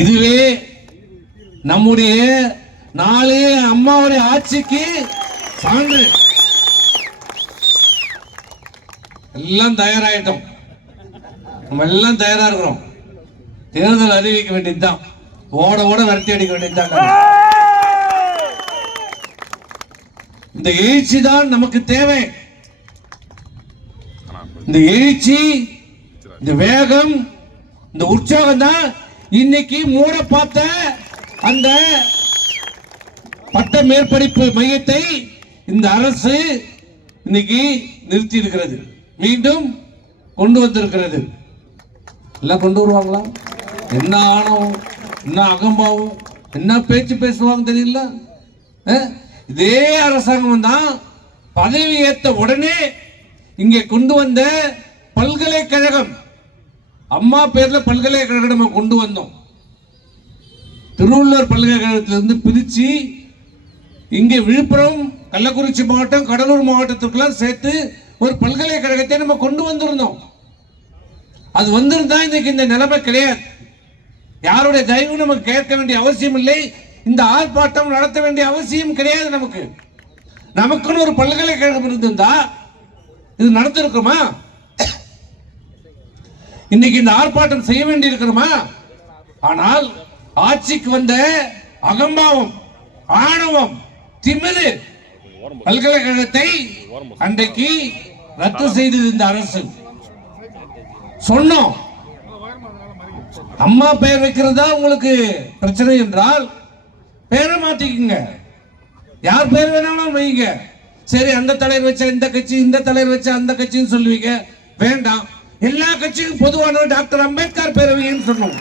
இதுவே நம்முடைய நாளே அம்மாவுடைய ஆட்சிக்கு சான்று. எல்லாம் தயாராயிட்டோம், நம்ம எல்லாம் தயாரா இருக்கிறோம். தேர்தல் அறிவிக்க வேண்டியதுதான், ஓட ஓட விரட்டி அடிக்க வேண்டியதுதான். இந்த எழுச்சி தான் நமக்கு தேவை. இந்த எழுச்சி, இந்த வேகம், இந்த உற்சாகம் தான் இன்னைக்கு மூட பார்த்த அந்த பட்ட மேற்படிப்பு மையத்தை இந்த அரசு இன்னைக்கு நிறுத்தி இருக்கிறது, மீண்டும் கொண்டு வந்திருக்கிறது. எல்லாம் கொண்டு வருவாங்களா? என்ன ஆணவம், என்ன அகம்பாவம், என்ன பேச்சு பேசுவாங்க தெரியல. இதே அரசாங்கம் தான் பதவி ஏற்ற உடனே இங்கே கொண்டு வந்த பல்கலைக்கழகம், அம்மா பேர்ல பல்கலைக்கழகம் நம்ம கொண்டு வந்தோம். திருவள்ளுவர் பல்கலைக்கழகத்திலிருந்து பிரிச்சு இங்கே விழுப்புரம், கள்ளக்குறிச்சி மாவட்டம், கடலூர் மாவட்டத்துக்கெல்லாம் சேர்த்து ஒரு பல்கலைக்கழகத்தை நம்ம கொண்டு வந்திருந்தோம். அது வந்திருந்தா இன்னைக்கு இந்த நிலைமை கிடையாது. யாருடைய தயவு நமக்கு கேட்க வேண்டிய அவசியம் இல்லை, இந்த ஆர்ப்பாட்டம் நடத்த வேண்டிய அவசியம் கிடையாது. நமக்குன்னு ஒரு பல்கலைக்கழகம் இருந்திருந்தா இது நடத்திருக்குமா? இன்னைக்கு இந்த ஆர்ப்பாட்டம் செய்ய வேண்டி இருக்கிறோமா? ஆனால் ஆட்சிக்கு வந்த அகம்பாவம், ஆணவம், திமிரு பல்கலைக்கழகத்தை அன்றைக்கு ரத்து செய்தது இந்த அரசு. சொன்னோம், அம்மா பெயர் வைக்கிறதா உங்களுக்கு பிரச்சனை என்றால் பேரை மாத்திக்கங்க, யார் பேர் வேணாலும் வைங்க. சரி, அந்த தலைவர் வச்ச இந்த கட்சி, இந்த தலைவர் வச்ச அந்த கட்சின்னு சொல்லுவீங்க. வேண்டாம், எல்லா கட்சிக்கும் பொதுவான டாக்டர் அம்பேத்கர் பேரவைன்னு சொன்னோம்.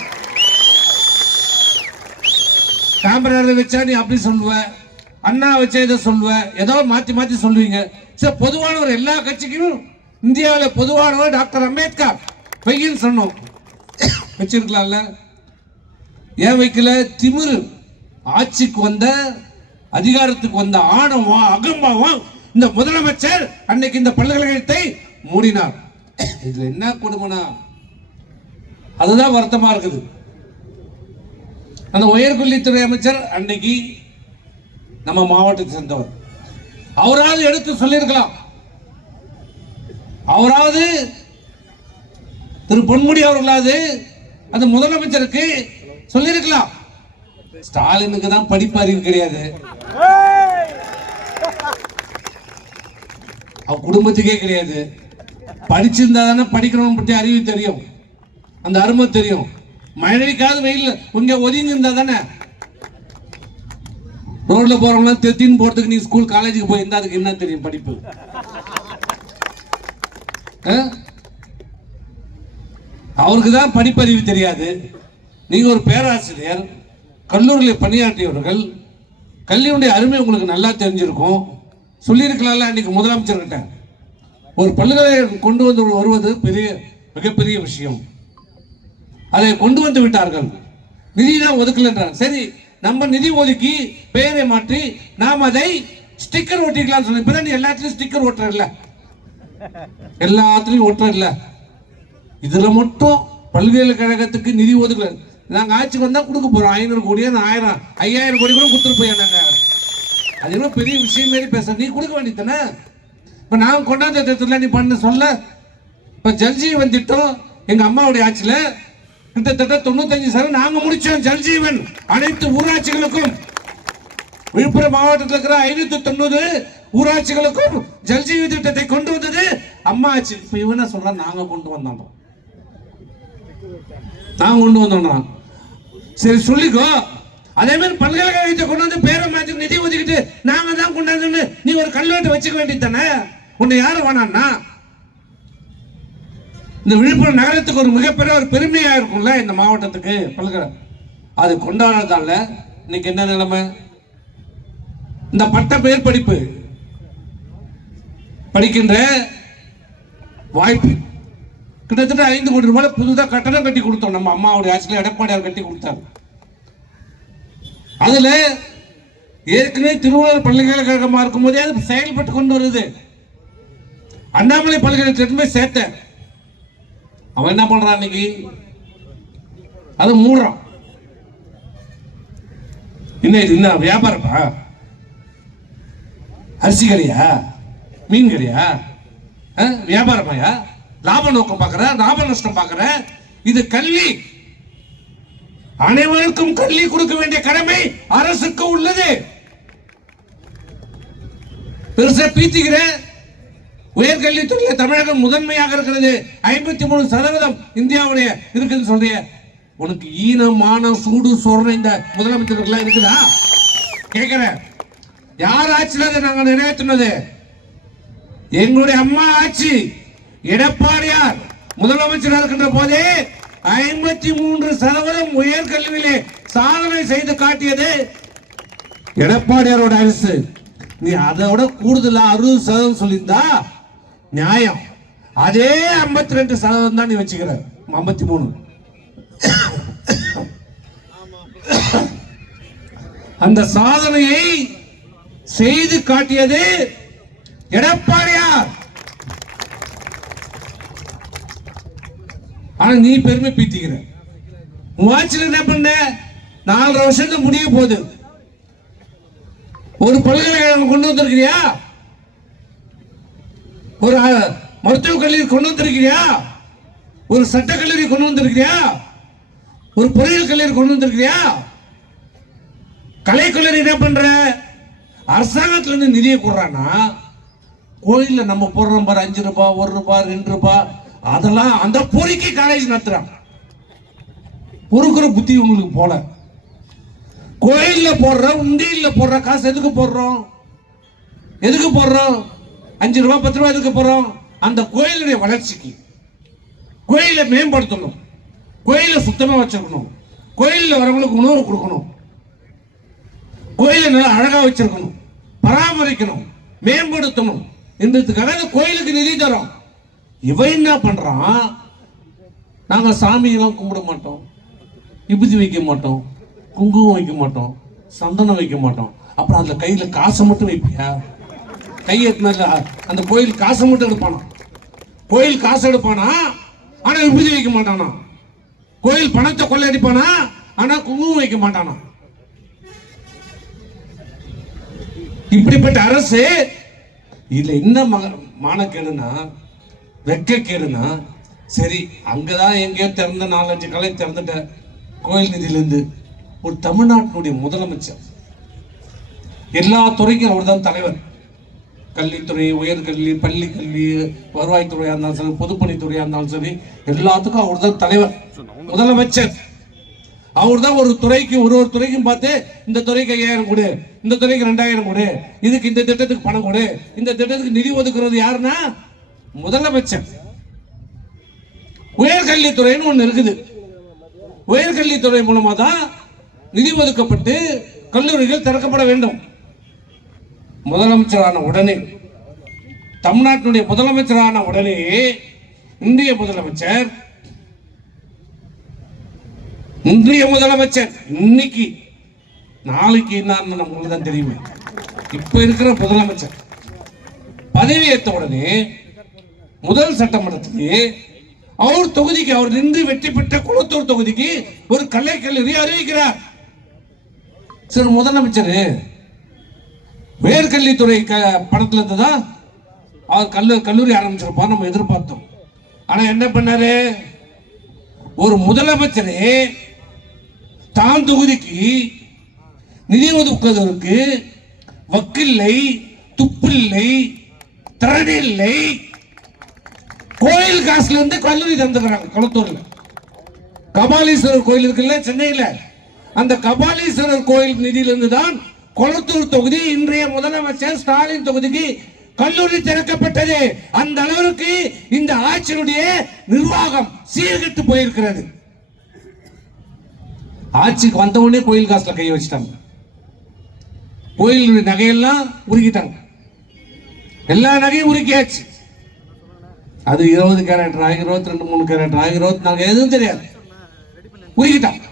காமராஜர் வச்சா நீ அப்படி சொல்லுவ, அண்ணா வச்சா இதை சொல்லுவ, ஏதோ மாத்தி மாத்தி சொல்லுவீங்க. சரி, பொதுவானவர் எல்லா கட்சிக்கும் இந்தியாவில் பொதுவானவர் டாக்டர் அம்பேத்கர் வைன்னு சொன்னோம். வச்சிருக்கலாம்ல, ஏன் வைக்கல? திமிரு, ஆட்சிக்கு வந்த அதிகாரத்துக்கு வந்த ஆணவம், அகம்பாவம் இந்த முதலமைச்சர் அன்னைக்கு இந்த பல்கலைக்கழகத்தை மூடினார். இதுல என்ன கொடுமைனா அதுதான் வருத்தமா இருக்குது. அந்த உயர்கல்வித்துறை அமைச்சர் அன்னைக்கு நம்ம மாவட்டத்தை சேர்ந்தவர், அவராவது எடுத்து சொல்லியிருக்கலாம். அவராவது திரு பொன்முடி அவர்களாவது அந்த முதலமைச்சருக்கு சொல்லியிருக்கலாம். ஸ்டாலினுக்கு தான் படிப்பு அறிவு கிடையாது, அவ குடும்பத்துக்கே கிடையாது. படிச்சிருந்தா தானே படிக்கணும் பற்றி அறிவு தெரியும், அந்த அருமை தெரியும். மழைக்காவது வெயில் இங்க ஒதுங்கி இருந்தா தானே. ரோட்ல போறவங்க தெத்தின்னு போறதுக்கு நீ ஸ்கூல் காலேஜுக்கு போயிருந்தா அதுக்கு என்ன தெரியும் படிப்பு? அவருக்கு தான் படிப்பறிவு தெரியாது. நீங்க ஒரு பேராசிரியர், கல்லூரியில் பணியாற்றியவர்கள், கல்வியுடைய அருமை உங்களுக்கு நல்லா தெரிஞ்சிருக்கும். சொல்லியிருக்கலாம்ல அன்னைக்கு முதலமைச்சர்கிட்ட. ஒரு பல்கலைக்கழகம் கொண்டு வந்து வருவது மிகப்பெரிய விஷயம். அதை கொண்டு வந்து விட்டார்கள். நிதி தான் ஒதுக்கலன்றாங்க. சரி, நம்ம நிதி ஒதுக்கி பெயரை மாற்றி நாம் அதை ஸ்டிக்கர் ஒட்டிக்கலாம் சொன்ன. இப்பதான் நீ எல்லாத்துலயும் ஸ்டிக்கர் ஒட்டுறல, எல்லாத்துலயும் ஒட்டுறல. இதுல மட்டும் பல்கலைக்கழகத்துக்கு நிதி ஒதுக்கல. நாங்க ஆட்சிக்கு வந்தா கொடுக்க போறோம் 500 கோடி, 1000 5000 கோடி கூட கொடுத்துட்டு போய் நாங்க. அது என்ன பெரிய விஷயம் மாரி பேச, நீ கொடுக்க வேண்டியதானே. இப்ப நான் கொண்டாந்த திட்டத்தில் நீ பண்ண சொல்ல. இப்ப ஜல்ஜீவன் திட்டம் எங்க அம்மாவுடைய ஆட்சியில கிட்டத்தட்ட 95% நாங்க முடிச்சோம். ஜல்ஜீவன் அனைத்து ஊராட்சிகளுக்கும், விழுப்புரம் மாவட்டத்தில் இருக்கிற 590 ஊராட்சிகளுக்கும் ஜல்ஜீவன் திட்டத்தை கொண்டு வந்தது அம்மா ஆட்சி. இப்ப இவன சொல்ற நாங்க கொண்டு வந்தோம், நாங்க கொண்டு வந்தோம். சரி சொல்லிக்கோ. அதே மாதிரி பல்கலைக்கழகத்தை கொண்டு வந்து பேரை மாற்றி நிதி ஒதுக்கிட்டு நாங்க தான் கொண்டாந்து நீ ஒரு கல்வெட்டை வச்சுக்க வேண்டியது தானே. உன்னை யாரும் வேணான்னா இந்த விழுப்புரம் நகரத்துக்கு ஒரு மிகப்பெரிய ஒரு பெருமையா இருக்கும்ல இந்த மாவட்டத்துக்கு பல்கலைக்கழகம். அது கொண்டாடுறதால இன்னைக்கு என்ன நிலைமை? இந்த பட்ட மேற்படிப்பு படிக்கின்ற வாய்ப்பு கிட்டத்தட்ட 5 கோடி ரூபாய் புதுதாக கட்டணம் கட்டி கொடுத்தோம். நம்ம அம்மாவுடைய ஆட்சியில் எடப்பாடியார் கட்டி கொடுத்தாரு. அதுல ஏற்கனவே திருவள்ளுவர் பல்கலைக்கழகமா இருக்கும் போதே அது செயல்பட்டு கொண்டு வருது. அண்ணாமலை பல்கலைக்கழகத்தை சேர்த்த அவன் என்ன பண்றான் இன்னைக்கு? அது மூடுறான். என்ன வியாபாரமா? அரிசி கடையா, மீன் கடையா, வியாபாரமாயா? லாப நோக்கம் பார்க்கற, லாப நஷ்டம் பார்க்கற? இது கல்வி. அனைவருக்கும் கல்வி கொடுக்க வேண்டிய கடமை அரசுக்கு உள்ளது. பெருசா பீத்திக்கிற உயர்கல்வித்துறையில் தமிழகம் முதன்மையாக இருக்கிறது. 53% இந்தியாவுடைய இருக்குன்னு சொல்றிய. உனக்கு ஈனமான சூடு சொல்ற இந்த முதலமைச்சர்கள் இருக்குதா? கேட்கிற யார் ஆட்சியில் நாங்கள் நிறைவேற்றினது? எங்களுடைய அம்மா ஆட்சி. எடப்பாடியார் முதலமைச்சராக இருக்கின்ற போதே 53% உயர்கல்வியிலே சாதனை செய்து காட்டியது எடப்பாடியாரோட அரசு. நீ அதை விட கூடுதலா 60% சொல்லியிருந்தா நியாயம். அதே 52% தான் நீ வச்சுக்கிற. 53 அந்த சாதனையை செய்து காட்டியது எடப்பாடியார். ஆனா நீ பெருமை பீத்திக்கிற. உன் ஆட்சியில் என்ன பண்ண? 4 வருஷத்துக்கு முடிய போகுது. ஒரு பல்கலைக்கழகம் கொண்டு வந்திருக்கிறியா? ஒரு மருத்துவக் கல்லூரி கொண்டு வந்திருக்கிறியா? ஒரு சட்டக் கல்லூரி கொண்டு வந்திருக்கிறியா? ஒரு பொறியியல் கல்லூரி கொண்டு வந்திருக்கிறியா? கலைக்கல்லூரி என்ன பண்ற? அரசாங்கத்துல இருந்து நிதியை கொடுறானா? கோயில்ல நம்ம போடுறோம் பாரு, 5 ரூபாய், 1 ரூபாய், 2 ரூபாய், அதெல்லாம் அந்த பொறிக்கு காலேஜ் நடத்துறான். பொறுக்கிற புத்தி உங்களுக்கு போல. கோயில்ல போடுற, உண்டியல்ல போடுற காசு எதுக்கு போடுறோம்? எதுக்கு போடுறோம்? 5 ரூபாய், 10 ரூபாய் எதுக்கு போடுறோம்? அந்த கோயிலுடைய வளர்ச்சிக்கு. கோயிலை மேம்படுத்தணும், கோயிலை சுத்தமா வச்சிருக்கணும், கோயில்ல வரவங்களுக்கு உணவு கொடுக்கணும், கோயிலை நல்லா அழகா வச்சிருக்கணும், பராமரிக்கணும், மேம்படுத்தணும் என்றதுக்காக கோயிலுக்கு நிதி தரோம். இவன் என்ன பண்றான்? நாங்க சாமியெல்லாம் கும்பிட மாட்டோம், விபூதி வைக்க மாட்டோம், குங்குமம் வைக்க மாட்டோம், சந்தனம் வைக்க மாட்டோம். அப்புறம் அதுல கையில காசை மட்டும் வைப்பியா? கையை அந்த கோயில் காசை மட்டும் எடுப்பானா? கோயில் காசு எடுப்பானா, ஆனா விபூதி வைக்க மாட்டானா? கோயில் பணத்தை கொள்ளையடிப்பானா, ஆனா குங்குமம் வைக்க மாட்டானா? இப்படிப்பட்ட அரசு. இதுல என்ன மானக்கேடுனா, வெக்கக்கேடுனா, சரி அங்கதான் எங்கேயோ திறந்த 4-5 கலை திறந்துட்ட கோயில் நிதியிலிருந்து. ஒரு தமிழ்நாட்டினுடைய முதலமைச்சர், எல்லா துறைக்கும் அவர் தான் தலைவர். கல்வித்துறை, உயர்கல்வி, பள்ளி கல்வி, வருவாய்த்துறையா இருந்தாலும் சரி, பொதுப்பணித்துறையா இருந்தாலும் சரி, எல்லாத்துக்கும் அவர் தான் தலைவர், முதலமைச்சர். அவர் தான் ஒரு துறைக்கு ஒரு துறைக்கும் பார்த்து இந்த துறைக்கு 5000 கொடு, இந்த துறைக்கு 2000 கொடு, இதுக்கு இந்த திட்டத்துக்கு பணம் கொடு, இந்த திட்டத்துக்கு நிதி ஒதுக்குறது யாருன்னா முதலமைச்சர். உயர்கல்வித்துறைன்னு ஒண்ணு இருக்குது. உயர்கல்வித்துறை மூலமா தான் நிதி ஒதுக்கப்பட்டு கல்லூரிகள் திறக்கப்பட வேண்டும். முதலமைச்சரான உடனே, தமிழ்நாட்டினுடைய முதலமைச்சரான உடனே இந்திய முதலமைச்சர் இன்னைக்கு நாளைக்கு என்னன்னு நம்மளுக்கு தான் தெரியுமே. இப்ப இருக்கிற முதலமைச்சர் பதவி ஏற்ற உடனே முதல் சட்டமன்றத்திலே அவர் தொகுதிக்கு, அவர் நின்று வெற்றி பெற்ற குளத்தூர் தொகுதிக்கு ஒரு கலைக்கல்லூரி அறிவிக்கிறார். சரி, முதலமைச்சர் உயர்கல்வித்துறை பணத்துல இருந்து தான் அவர் கல்லூரி ஆரம்பிச்சிருப்பார் நம்ம எதிர்பார்த்தோம். ஆனா என்ன பண்ணாரு? ஒரு முதலமைச்சரே தான் தொகுதிக்கு நிதி ஒதுக்குவதற்கு வக்கில்லை, துப்பில்லை, திறனில்லை. கோயில் காசுல இருந்து கல்லூரி தந்துக்கிறாங்க. குளத்தூர்ல கபாலீஸ்வரர் கோயில் இருக்குல்ல சென்னையில, அந்த கபாலீஸ்வரர் கோயில் நிதியிலிருந்து தான் குளத்தூர் தொகுதி இன்றைய முதலமைச்சர் ஸ்டாலின் தொகுதிக்கு கல்லூரி திறக்கப்பட்டது. அந்த அளவிற்கு இந்த ஆட்சியினுடைய நிர்வாகம் சீர்கெட்டு போயிருக்கிறது. ஆட்சிக்கு வந்த உடனே கோயில் காசுல கையை வச்சுட்டாங்க. கோயில் நகையெல்லாம் உருக்கிட்டாங்க. எல்லா நகையும் உருக்கியாச்சு. அது 20 கேரட், 22, 3 கேரட், 24 எதுவும் தெரியாது, உருக்கிட்டாங்க.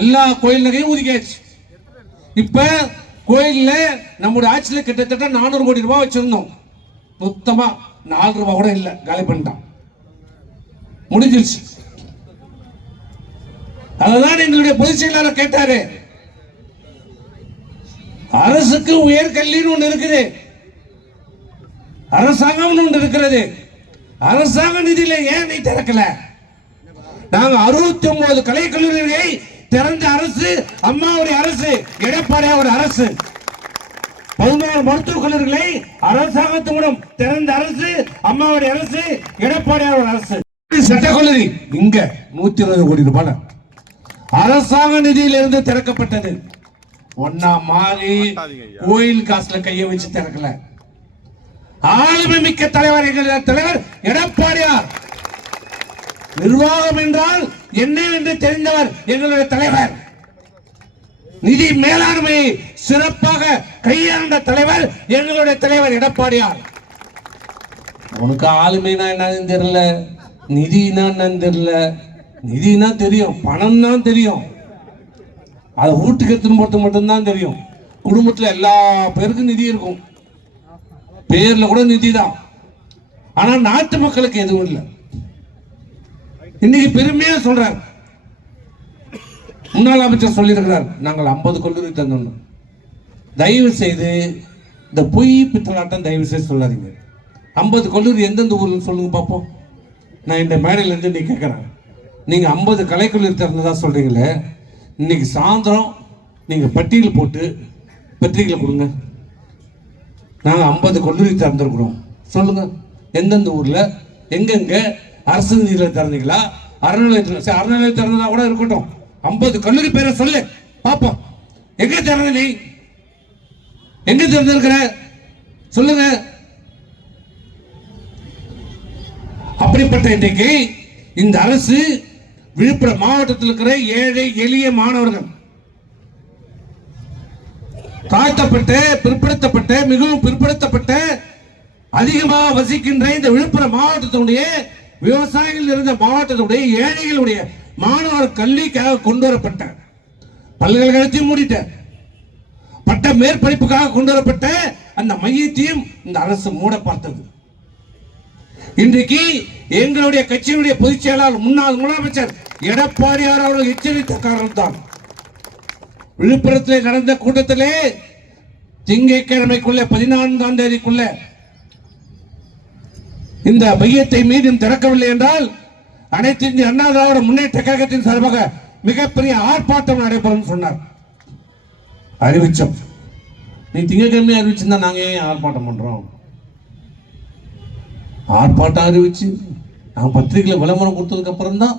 எல்லா கோயில் நகையும் உருக்கியாச்சு. இப்ப கோயில்ல நம்முடைய ஆட்சியில கிட்டத்தட்ட 400 கோடி ரூபாய் வச்சிருந்தோம். மொத்தமா 4 ரூபாய் கூட இல்ல, காலி பண்ணிட்டான், முடிஞ்சிருச்சு. அதுதான் எங்களுடைய பொதுச் செயலாளர் கேட்டாரு, அரசுக்கு உயர்கல்வின்னு ஒண்ணு இருக்குது, அரசாங்கம் ஒன்று இருக்கிறது. அரசாங்க நிதியில ஏன் நீ திறக்கல? நாங்க 69 கலைக்கல்லூரிகளை திறந்த அரசு அம்மாவுடைய அரசு, எடப்பாடியார் அரசு. 11 மருத்துவக் கல்லூரிகளை அரசாங்கத்து மூலம் திறந்த அரசு அம்மாவுடைய அரசு, எடப்பாடியார் அரசு. சட்டக்கல்லூரி இங்க 120 கோடி ரூபாய் அரசாங்க நிதியிலிருந்து திறக்கப்பட்டது. ஒன்னா மாறி கோயில் காசுல கையை வச்சு திறக்கல. ஆளுமை மிக்க தலைவர் எங்கள் தலைவர் எடப்பாடியார். நிர்வாகம் என்றால் என்ன என்று தெரிந்தவர் எங்களுடைய தலைவர். நிதி மேலாண்மையை சிறப்பாக கையாண்ட தலைவர் எங்களுடைய தலைவர் எடப்பாடியார். உனக்கு ஆளுமைனா என்னன்னு தெரியல, நிதினா என்னன்னு தெரியல. நிதினா தெரியும், பணம் தான் தெரியும், அதை வீட்டுக்கு எடுத்துன்னு போறது மட்டும்தான் தெரியும். குடும்பத்தில் எல்லா பேருக்கும் நிதி இருக்கும், பேர்ல கூட நிதி தான். ஆனா நாட்டு மக்களுக்கு எதுவும் இல்லை. இன்னைக்கு பெருமையா சொல்றார், முன்னாள் அமைச்சர் சொல்லியிருக்கிறார், நாங்கள் 50 கல்லூரி தந்தோம். தயவு செய்து இந்த பொய் பித்தலாட்டம் தயவு செய்து சொல்லாதீங்க. 50 கல்லூரி எந்தெந்த ஊர்ல சொல்லுங்க பார்ப்போம். நான் இந்த மேடையில இருந்து நீ கேட்கிறேன், நீங்க 50 கலைக்கல்லூரி திறந்ததா சொல்றீங்களே, இன்னைக்கு சாயந்தரம் நீங்க பட்டியல் போட்டு பத்திரிகையில் கொடுங்க. நாங்கள் 50 கல்லூரி திறந்திருக்கிறோம் சொல்லுங்க. எந்தெந்த ஊர்ல எங்கெங்க அரசு நிதியில் திறந்தீங்களா, அறநிலையத்தில் அறநிலைய திறந்ததா கூட இருக்கட்டும், 50 கல்லூரி பேரை சொல்லு பார்ப்போம். எங்க திறந்த நீ, எங்க திறந்திருக்கிற சொல்லுங்க. அப்படிப்பட்ட இன்றைக்கு இந்த அரசு விழுப்புரம் மாவட்டத்தில் இருக்கிற ஏழை எளிய மாணவர்கள், தாழ்த்தப்பட்ட பிற்படுத்தப்பட்ட மிகவும் பிற்படுத்தப்பட்ட அதிகமாக வசிக்கின்ற இந்த விழுப்புரம் மாவட்டத்தினுடைய விவசாயிகள் இருந்த மாவட்டத்தினுடைய ஏழைகளுடைய மாணவர் கல்விக்காக கொண்டு வரப்பட்ட, பல்கலைக்கழகத்தையும் மூடிட்ட, பட்ட மேற்படிப்புக்காக கொண்டு வரப்பட்ட அந்த மையத்தையும் இந்த அரசு மூட பார்த்தது. இன்றைக்கு எங்களுடைய கட்சியினுடைய பொதுச் செயலாளர் முன்னாள் முதலமைச்சர் எடப்பாடியார் அவர்கள் எச்சரித்த காரணம்தான் விழுப்புரத்தில் நடந்த கூட்டத்திலே திங்கட்கிழமைக்குள்ள 14ஆம் தேதிக்குள்ள இந்த மையத்தை மீண்டும் திறக்கவில்லை என்றால் அனைத்து இந்திய அண்ணா திராவிட முன்னேற்ற கழகத்தின் சார்பாக மிகப்பெரிய ஆர்ப்பாட்டம் நடைபெறும் சொன்னார். அறிவிச்சோம். நீ திங்கட்கிழமை அறிவிச்சிருந்தா நாங்க ஏன் ஆர்ப்பாட்டம் பண்றோம்? ஆர்ப்பாட்டம் அறிவிச்சு நான் பத்திரிகையில விளம்பரம் கொடுத்ததுக்கு அப்புறம் தான்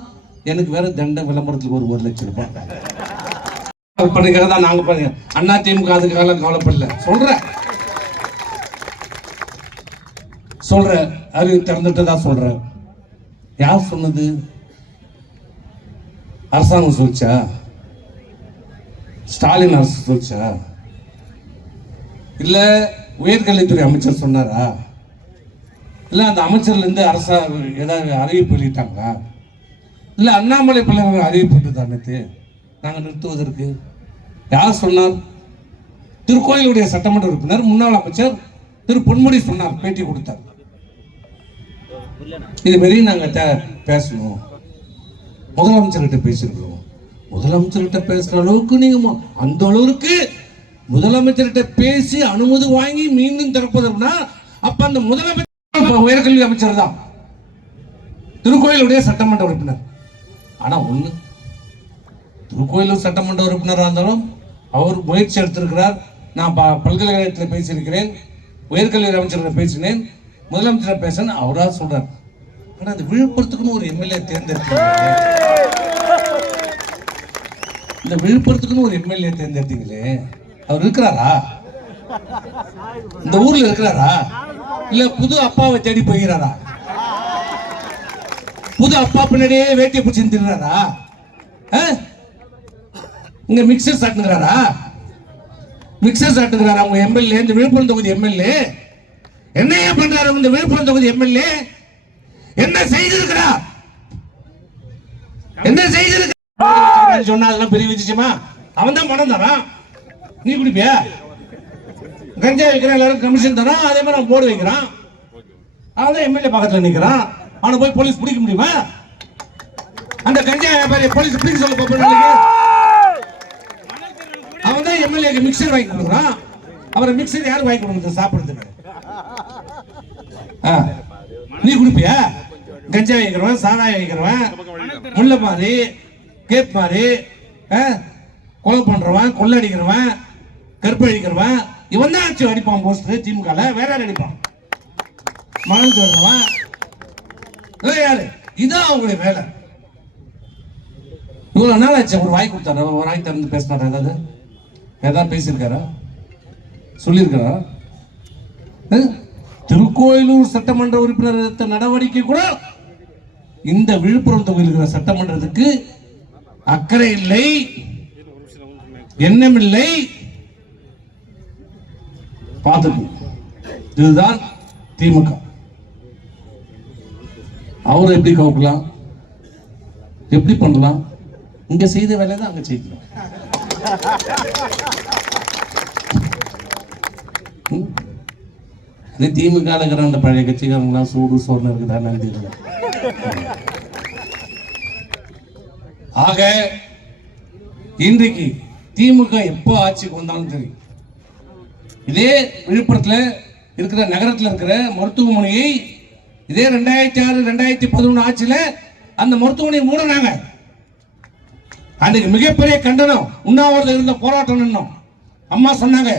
எனக்கு வேற தண்ட விளம்பரத்துக்கு ஒரு 1 லட்சம் ரூபாய் நாங்க பாருங்க. அண்ணா திமுக அதுக்காக கவலைப்படல. சொல்ற அறிவு திறந்துட்டதா சொல்ற. யார் சொன்னது? அரசாங்கம் சொல்லிச்சா? ஸ்டாலின் அரசு சொல்லிச்சா? இல்ல உயர்கல்வித்துறை அமைச்சர் சொன்னாரா? இல்ல அந்த அமைச்சர்ல இருந்து அரசா ஏதாவது அறிவிப்பு வெளியிட்டாங்களா? இல்ல அண்ணாமலை பிள்ளைகள் அறிவிப்பு தானே நாங்க நிறுத்துவதற்கு? யார் சொன்னார்? திருக்கோயிலுடைய சட்டமன்ற உறுப்பினர் முன்னாள் அமைச்சர் திரு பொன்முடி சொன்னார், பேட்டி கொடுத்தார். இது மாரி நாங்க பேசணும், முதலமைச்சர்கிட்ட பேசிருக்கிறோம். முதலமைச்சர்கிட்ட பேசுற அளவுக்கு நீங்க அந்த அளவுக்கு முதலமைச்சர்கிட்ட பேசி அனுமதி வாங்கி மீண்டும் திறப்பதுன்னா அப்ப அந்த முதலமைச்சர் உயர்கல்வி அமைச்சர் தான், திருக்கோயிலுடைய சட்டமன்ற உறுப்பினர். ஆனா ஒண்ணு, திருக்கோயிலூர் சட்டமன்ற உறுப்பினராக இருந்தாலும் அவர் முயற்சி எடுத்திருக்கிறார். நான் பல்கலைக்கழகத்தில் பேசியிருக்கிறேன், உயர்கல்வி அமைச்சர் பேசினேன், முதலமைச்சர் பேசணும் அவரா சொல்றார். ஆனா அந்த விழுப்புரத்துக்குன்னு ஒரு எம்எல்ஏ தேர்ந்தெடுத்தீங்க, இந்த விழுப்புரத்துக்குன்னு ஒரு எம்எல்ஏ தேர்ந்தெடுத்தீங்களே, அவர் இருக்கிறாரா? இந்த ஊர்ல இருக்கிறாரா? இல்ல புது அப்பாவை தேடி போகிறாரா? புது அப்பா பின்னாடியே வேட்டியை பிடிச்சி தின்றாரா? இங்க மிக்சர் சாட்டுங்கிறாரா? மிக்சர் சாட்டுங்கிறாரா உங்க எம்எல்ஏ? இந்த விழுப்புரம் தொகுதி எம்எல்ஏ என்ன பண்றாரு? இந்த விழுப்புரம் தொகுதி எம்எல்ஏ என்ன செய்திருக்கிறார்? என்ன செய்திருக்கிறார் சொன்னா அதெல்லாம் பெரிய விஷயமா? அவன் தான் பணம் தரான், நீ குடிப்பியா? கஞ்சா வைக்கிறான், எல்லாரும் கமிஷன் தரான், அதே மாதிரி அவன் போர்டு வைக்கிறான், அவன் தான் எம்எல்ஏ பக்கத்துல நிக்கிறான். அவனை போய் போலீஸ் பிடிக்க முடியுமா? அந்த கஞ்சா வியாபாரி போலீஸ் பிடிக்க சொல்ல போறாங்க. அவன் தான் எம்எல்ஏக்கு மிக்சர் வாங்கி கொடுக்குறான். அப்புறம் மிக்சர் யாரு வாங்கி கொடுக்குறது சாப்பிடுறதுக்கு? நீ குடிப்பியா? கஞ்சா வைக்கிறவன், சாராயம் வைக்கிறவன், முல்லை மாதிரி, கேப் மாதிரி, கொலை பண்றவன், கொள்ளடிக்கிறவன், கற்பழிக்கிறவன், இவன் தான் ஆச்சு அடிப்பான். போஸ்டர் திமுக வேற அடிப்பான். மணல் தருவன் யாரு? இதான் அவங்களுடைய வேலை. இவ்வளவு நாள் ஆச்சு. ஒரு வாய் கொடுத்தாரு, ஒரு வாய் திறந்து பேசினாரா? ஏதாவது பேசியிருக்காரா? சொல்லியிருக்காரா? திருக்கோயிலூர் சட்டமன்ற உறுப்பினர் எடுத்த நடவடிக்கை கூட இந்த விழுப்புரம் தொகுதியில் இருக்கிற சட்டமன்றத்துக்கு அக்கறை இல்லை, எண்ணம் இல்லை. பார்த்துக்கு இதுதான் திமுக. அவரை எப்படி கவுக்கலாம், எப்படி பண்ணலாம்? இங்க செய்த வேலை தான் அங்க செய்யலாம். திமுக இருக்கிற அந்த பழைய கட்சிக்காரங்களாம் சூடு சோர்னு இருக்குதா நினைக்கிறேன். ஆக இன்றைக்கு திமுக எப்போ ஆட்சிக்கு வந்தாலும் சரி, இதே விழுப்புரத்தில் இருக்கிற நகரத்தில் இருக்கிற மருத்துவமனையை இதே 2006 2011 ஆட்சியில் அந்த மருத்துவமனையை மூடினாங்க. அன்றைக்கு மிகப்பெரிய கண்டனம், உண்ணாவிரதம் இருந்த போராட்டம் நின்னோம். அம்மா சொன்னாங்க.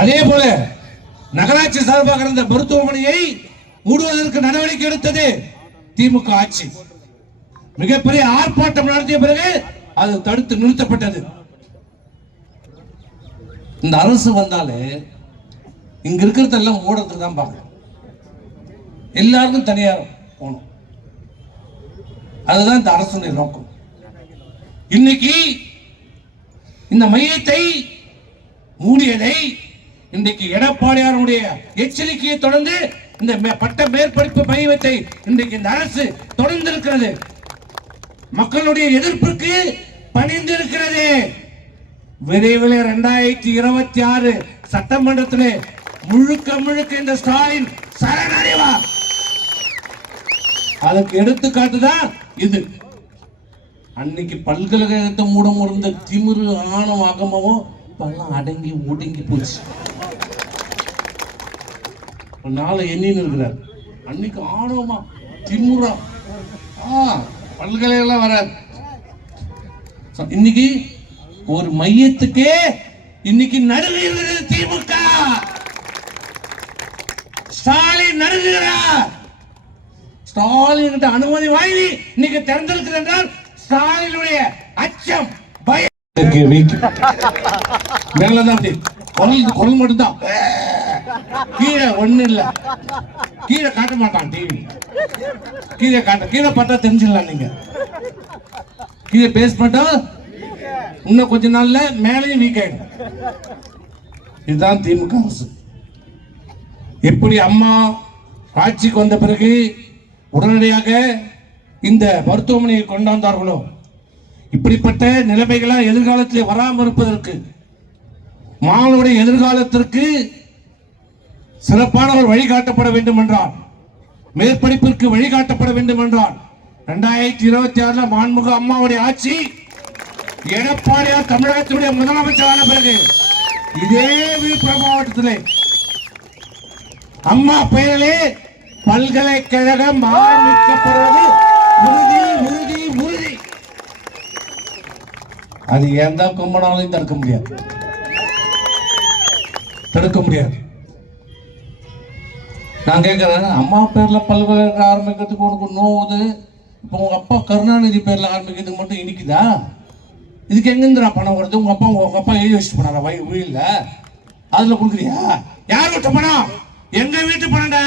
அதே போல நகராட்சி சார்பாக இருந்த மருத்துவமனையை மூடுவதற்கு நடவடிக்கை எடுத்தது திமுக ஆட்சி. மிகப்பெரிய ஆர்ப்பாட்டம் நடத்திய பிறகு அது தடுத்து நிறுத்தப்பட்டது. இந்த அரசு வந்தாலே இங்க இருக்கிறதெல்லாம் மூடத்துக்கு தான் பார்க்கணும். எல்லாருக்கும் தனியார் போகணும். அதுதான் இந்த அரசுடைய நோக்கம். இன்னைக்கு இந்த மையத்தை மூடியதை இன்றைக்கு எடப்பாடியாருடைய எச்சரிக்கையை தொடர்ந்து இந்த பட்ட மேற்படிப்பு மையத்தை இன்றைக்கு இந்த அரசு தொடர்ந்து இருக்கிறது. மக்களுடைய எதிர்ப்புக்கு பணிந்து இருக்கிறது. விரைவில் 2026 சட்டமன்றத்தில் முழுக்க முழுக்க இந்த ஸ்டாலின் சரணடைவார். அதுக்கு எடுத்துக்காட்டுதான் இது. அன்னைக்கு பல்கலைக்கழகத்தை மூடம் இருந்த திமிரு ஆணவம் அகமவும் இப்பெல்லாம் அடங்கி ஒடுங்கி போச்சு. நாளை எண்ணின்னு இருக்கிறார். அன்னைக்கு ஆணவமா திமுறா பல்கலைக்கழகம் வராது. இன்னைக்கு ஒரு மையத்துக்கே இன்னைக்கு நடுங்குகிறது திமுக. ஸ்டாலின் நடுங்குகிறார். ஸ்டாலின் கிட்ட அனுமதி வாங்கி இன்னைக்கு திறந்திருக்கிறது என்றால் ஸ்டாலினுடைய அச்சம் பயம் மேலதான் குரல் மட்டும்தான். கீழே ஒண்ணு இல்ல. கீழே காட்ட மாட்டான் டிவி. கீழே காட்ட கீழே பார்த்தா தெரிஞ்சிடலாம். நீங்க கீழே பேஸ் பண்ணா இன்னும் கொஞ்ச நாள்ல மேலையும் வீக் ஆயிடும். இதுதான் திமுக அரசு. எப்படி அம்மா ஆட்சிக்கு வந்த பிறகு உடனடியாக இந்த மருத்துவமனையை கொண்டாந்தார்களோ, இப்படிப்பட்ட நிலைமைகளா எதிர்காலத்தில் வராமல் இருப்பதற்கு, மாணவருடைய எதிர்காலத்திற்கு சிறப்பான ஒரு வழிகாட்டப்பட வேண்டும் என்றால், மேற்படிப்பிற்கு வழிகாட்டப்பட வேண்டும் என்றால் 2026 மாண்புமிகு அம்மாவுடைய ஆட்சி, எடப்பாடியார் தமிழகத்தினுடைய முதலமைச்சரான பிறகு இதே விழுப்புரம் மாவட்டத்திலே அம்மா பெயரிலே பல்கலைக்கழகம் ஆரம்பிக்கப்படுவது உறுதி உறுதி உறுதி. அது எந்த கும்பனாலையும் தடுக்க முடியாது, தடுக்க முடியாது. நான் கேட்கிறேன், அம்மா பேர்ல பல்கலைக்கழகம் ஆரம்பிக்கிறதுக்கு உனக்கு நோவுது, இப்போ உங்க அப்பா கருணாநிதி பேர்ல ஆரம்பிக்கிறதுக்கு மட்டும் இனிக்குதா? இதுக்கு எங்கிருந்துடா பணம் வருது? உங்க அப்பா எழுதி வச்சுட்டு போனாரா உயிரில? அதுல கொடுக்குறியா? யார் விட்ட பணம்? எங்க வீட்டு பணம்டா.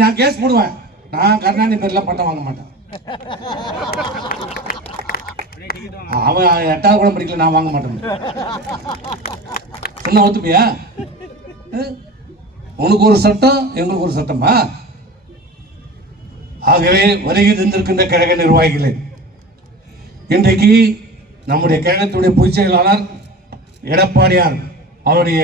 நான் கேஸ் போடுவேன். நான் கருணாநிதி பேர்ல பட்டம் வாங்க மாட்டேன். அவன் 8வது கூட படிக்கல, நான் வாங்க மாட்டேன். சொன்ன ஒத்துப்பியா? உனக்கு ஒரு சட்டம், எங்களுக்கு ஒரு சட்டமா? ஆகவே வருகை தந்திருக்கின்ற கழக நிர்வாகிகளே, இன்றைக்கு நம்முடைய கழகத்துடைய பொதுச் செயலாளர் எடப்பாடியார் அவருடைய